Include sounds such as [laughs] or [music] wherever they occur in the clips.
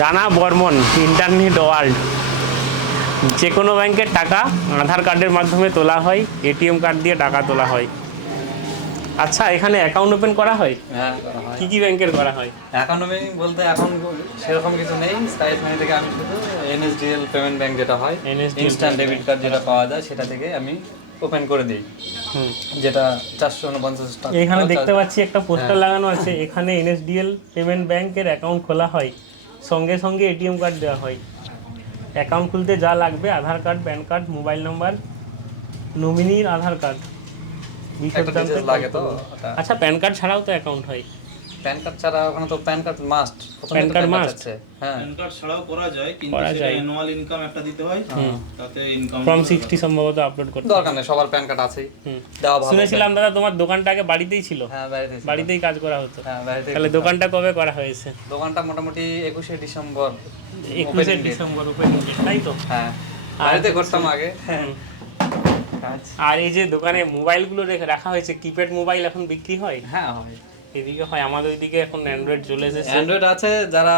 Rana Barman internet world. যে কোনো ব্যাংকের টাকা আধার কার্ডের মাধ্যমে তোলা হয় এটিএম কার্ড দিয়ে টাকা তোলা হয়। আচ্ছা এখানে অ্যাকাউন্ট ওপেন করা হয়? হ্যাঁ কি কি ব্যাংকের করা হয়? একানমি বলতে এখন সেরকম কিছু নেই। স্টাইল মানি থেকে আমি শুধু এনএসডিএল পেমেন্ট ব্যাংক যেটা হয় ইনস্ট্যান্ট ডেবিট কার্ড যেটা পাওয়া যায় সেটা থেকে আমি ওপেন করে দিই। যেটা চারশো উনপঞ্চাশ টাকা। এখানে দেখতে পাচ্ছি একটা পোস্টার লাগানো আছে এখানে এনএসডিএল পেমেন্ট ব্যাংকের অ্যাকাউন্ট খোলা হয়। সঙ্গে সঙ্গে এটিএম কার্ড দেওয়া হয়। অ্যাকাউন্ট খুলতে যা লাগবে Aadhaar card PAN card mobile number নমিনির Aadhaar card. আচ্ছা প্যান কার্ড ছাড়াও তো অ্যাকাউন্ট হয়। প্যান কার্ড ছাড়া ওখানে তো PAN card must PAN card must? হ্যাঁ। প্যান কার্ড ছাড়াও করা যায় কিন্তু সেটা অ্যানুয়াল ইনকাম একটা দিতে হয় তাতে ইনকাম ফর্ম সিক্সটি সম্ভবত আপলোড করতে দরকার নেই সবার প্যান কার্ড আছেই। দেওয়া ভালো শুনেছিলাম দাদা তোমার দোকানটা আগে বাড়িতেই ছিল। হ্যাঁ বাড়িতে ছিল। বাড়িতেই কাজ করা হতো। হ্যাঁ বাড়িতে তাহলে দোকানটা কবে করা হয়েছে? দোকানটা মোটামুটি একুশে ডিসেম্বর একুশে opening date। ডিসেম্বর ওপেনিং তাই তো? হ্যাঁ বাড়িতে করতাম আগে। হ্যাঁ আর এই যে দোকানে মোবাইলগুলো রেখে রাখা হয়েছে কিপ্যাড মোবাইল এখন বিক্রি হয়? হ্যাঁ হয়। এদিকে হয় আমাদের ওইদিকে এখন অ্যান্ড্রয়েড চলে এসেছে। অ্যান্ড্রয়েড আছে যারা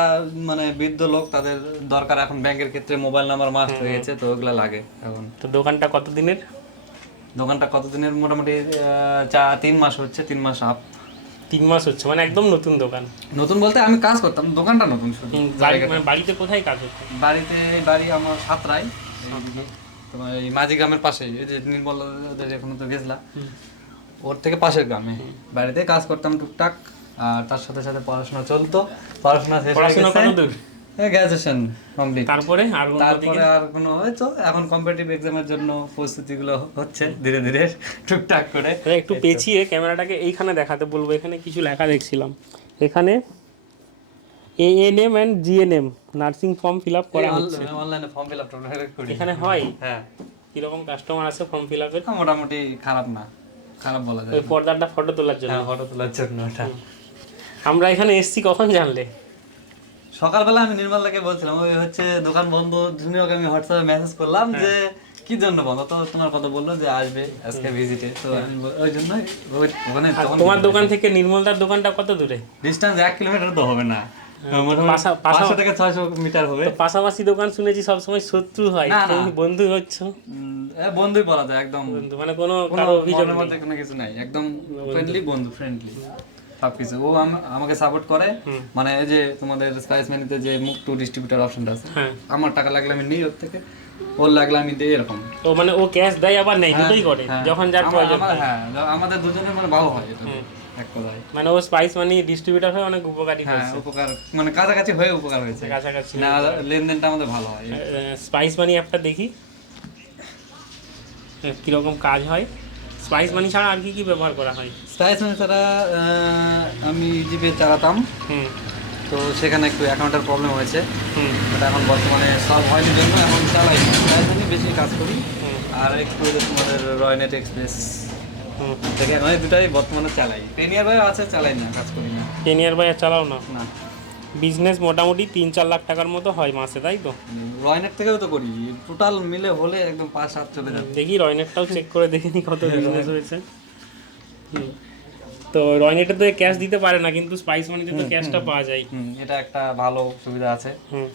মানে বৃদ্ধ লোক তাদের দরকার এখন ব্যাংকের ক্ষেত্রে মোবাইল নাম্বার মাস্ট হয়ে গেছে তো ওগুলা লাগে এখন। তো দোকানটা কত দিনের দোকানটা কতদিনের? মোটামুটি আহ, চা তিন মাস হচ্ছে তিন মাস আপ তিন মাস হচ্ছে মানে একদম নতুন দোকান। নতুন বলতে আমি কাজ করতাম দোকানটা নতুন শুধু। মানে বাড়িতে কোথায় কাজ হচ্ছে? বাড়িতে বাড়ি আমার সাতরাই তোমার এই মাঝি গ্রামের পাশেই এই যে নির্মল এখনও তো গেছিলাম। ওর থেকে পাশের গ্রামে। বাড়িতে কাজ করতাম টুকটাক আর তার সাথে সাথে পড়াশোনা চলতো। পড়াশোনা শেষ পড়াশোনা কত দূর গ্র্যাজুয়েশন কমপ্লিট তারপরে আর তারপরে আর কোনো হয়তো এখন কম্পিটিটিভ এক্সামের জন্য প্রস্তুতিগুলো হচ্ছে ধীরে ধীরে টুকটাক করে। একটু পেঁচিয়ে ক্যামেরাটাকে এইখানে দেখাতে বলব এখানে কিছু লেখা দেখছিলাম। এখানে A N M GNM nursing form fill up করা হচ্ছে। অনলাইনে ফর্ম ফিল আপ এখানে হয়? হ্যাঁ। কীরকম কাস্টমার আছে ফর্ম ফিল আপের মোটামুটি খারাপ না। খারাপ বলা যায় ওই পর্দাটা ফটো তোলার জন্য। হ্যাঁ ফটো তোলার জন্য ওটা। আমরা এখানে এসছি কখন জানলে? সকালবেলা আমি নির্মলদাকে বলছিলাম ওই হচ্ছে দোকান বন্ধ জুনিয়রকে আমি হোয়াটসঅ্যাপে মেসেজ করলাম যে কি জন্য বন্ধ? তো তোমার কথা বলল যে আসবে আজকে ভিজিটে তো আমি ওই জন্য ওই- ওখানে তোমার দোকান থেকে নির্মলদার দোকানটা কত দূরে? ডিস্টেন্স এক কিলোমিটার তো হবে না। পাঁচশো থেকে ছয়শো মিটার হবে। পাশাপাশি দোকান শুনেছি সবসময় শত্রু হয়। তুমি বন্ধু হচ্ছ? বন্ধুই বলা যায় একদম। বন্ধু মানে কোনো কারও অভিযোগ মধ্যে কোনো কিছু নাই একদম ফ্রেন্ডলি বন্ধু। ফ্রেন্ডলি সবকিছু ও আমাকে সাপোর্ট করে। মানে এই যে তোমাদের স্পাইস ম্যানিতে যে মুখ টু ডিস্ট্রিবিউটার অপশনটা আছে হ্যাঁ। আমার টাকা লাগলে আমি নিই ওর থেকে। ওর লাগলে আমি দিই এরকম। ও মানে ও ক্যাশ দেয় আবার নেই দুটোই করে হ্যাঁ। যখন যার প্রয়োজন। হ্যাঁ আমাদের দুজনের মানে ভালো হয় এটা। এক কথায়। মানে ও স্পাইস মানি ডিস্ট্রিবিউটার হয়ে অনেক উপকারী হ্যাঁ উপকার মানে কাছাকাছি হয়ে উপকার হয়েছে। কাছাকাছি। না লেনদেনটা আমাদের ভালো হয়। স্পাইস মানি অ্যাপটা দেখি। কীরকম কাজ হয়। স্পাইস মানি ছাড়া আর কি কি ব্যবহার করা হয়? স্পাইস মানে ছাড়া আমি জিপে চালাতাম। হুম। তো সেখানে একটু অ্যাকাউন্টের প্রবলেম হয়েছে। হুম। ওটা এখন বর্তমানে সলভ হয়নি জন্য এখন চালাই। স্পাইস মানে বেশি কাজ করি। আর একটু তোমাদের রয়নেট এক্সপ্রেস থেকে আমি দুটাই বর্তমানে চালাই। টেন ইয়ার ভাই আছে চালাই না কাজ করি না। টেন ইয়ার বাই চালাও না? না। বিজনেস মোটামুটি তিন চার লাখ টাকার মতো হয় মাসে তাই তো? রয়নেট থেকেও তো করি। টোটাল মিলে হলে একদম পাঁচ সাত চলে যাবে। দেখি রয়নেটটাও চেক করে দেখিনি কত বিজনেস হয়েছে। হুম। তো রয়নেটে তো ক্যাশ দিতে পারে না কিন্তু স্পাইস মানিতে তো ক্যাশটা পাওয়া যায়। এটা একটা ভালো সুবিধা আছে। হুম।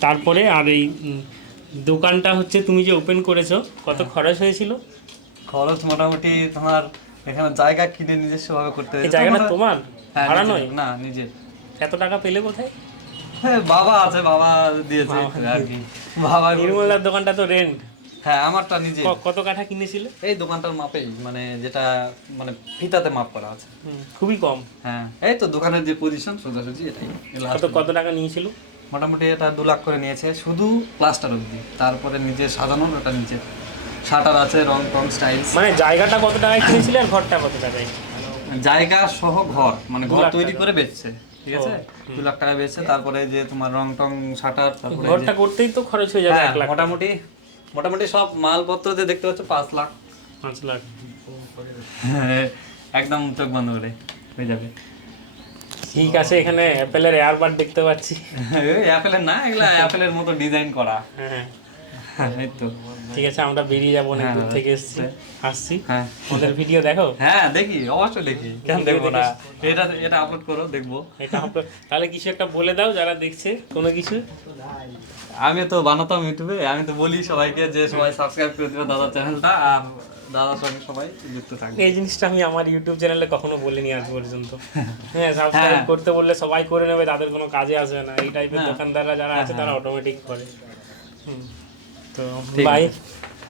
তারপরে আর এই দোকানটা হচ্ছে তুমি যে ওপেন করেছ কত খরচ হয়েছিল? খরচ মোটামুটি তোমার এখানে জায়গা কিনে নিজস্ব ভাবে করতে এই। জায়গাটা তোমার হ্যাঁ, ভাড়া নয়? না নিজে এত টাকা পেলে কোথায়? হ্যাঁ বাবা আছে বাবা দিয়েছে আর কি। বাবা নির্মলার দোকানটা তো রেন্ট হ্যাঁ আমারটা নিজে কত কাঠা কিনেছিলে? এই দোকানটার মাপেই মানে যেটা মানে ফিতাতে মাপ করা আছে। খুবই কম। হ্যাঁ এই তো দোকানের যে পজিশন সোজাসুজি এটাই। কত টাকা নিয়েছিল? মোটামুটি এটা দু লাখ করে নিয়েছে শুধু প্লাস্টার অবধি। তারপরে নিজে সাজানোর ওটা নিচে। শাটার আছে রং টং স্টাইল মানে জায়গাটা কত টাকায় কিনেছিলে আর ঘরটা কত টাকায়? জায়গা সহ ঘর মানে ঘর তৈরি করে বেচছে ঠিক আছে? দু লাখ টাকা বেচছে তারপরে যে তোমার রং টং শাটার তারপরে ঘরটা করতেই তো খরচ হয়ে যাবে হ্যাঁ, এক লাখ মোটামুটি মোটামুটি সব মালপত্র যে দেখতে পাচ্ছ পাঁচ লাখ। পাঁচ লাখ। একদম চোখ বন্ধ করে হয়ে যাবে। ঠিক আছে এখানে অ্যাপেলের এয়ারবাড দেখতে পাচ্ছি। [laughs] অ্যাপেলের না এগুলা অ্যাপেলের মতো ডিজাইন করা। হ্যাঁ। [laughs] হ্যাঁ ঠিক আছে আমরা বেরিয়ে যাব অনেক হ্যাঁ, দূর থেকে এসেছি। আসছি। হ্যাঁ। ওদের ভিডিও দেখো? হ্যাঁ দেখি অবশ্যই দেখি। কেন দেখব না? এটা এটা আপলোড করো দেখব। এটা upload- তাহলে কিছু একটা বলে দাও যারা দেখছে কোনো কিছু? আমি তো বানাতাম ইউটিউবে আমি তো বলি সবাইকে যে সবাই সাবস্ক্রাইব করে দিও দাদার চ্যানেলটা আর দাদার সঙ্গে সবাই যুক্ত থাকবে এই জিনিসটা আমি আমার ইউটিউব চ্যানেলে কখনো বলিনি আজ পর্যন্ত [laughs] হ্যাঁ সাবস্ক্রাইব হ্যাঁ। করতে বললে সবাই করে নেবে তাদের কোনো কাজে আসবে না এই টাইপের হ্যাঁ। দোকানদাররা যারা আছে তারা অটোমেটিক করে হুম। তো বাই।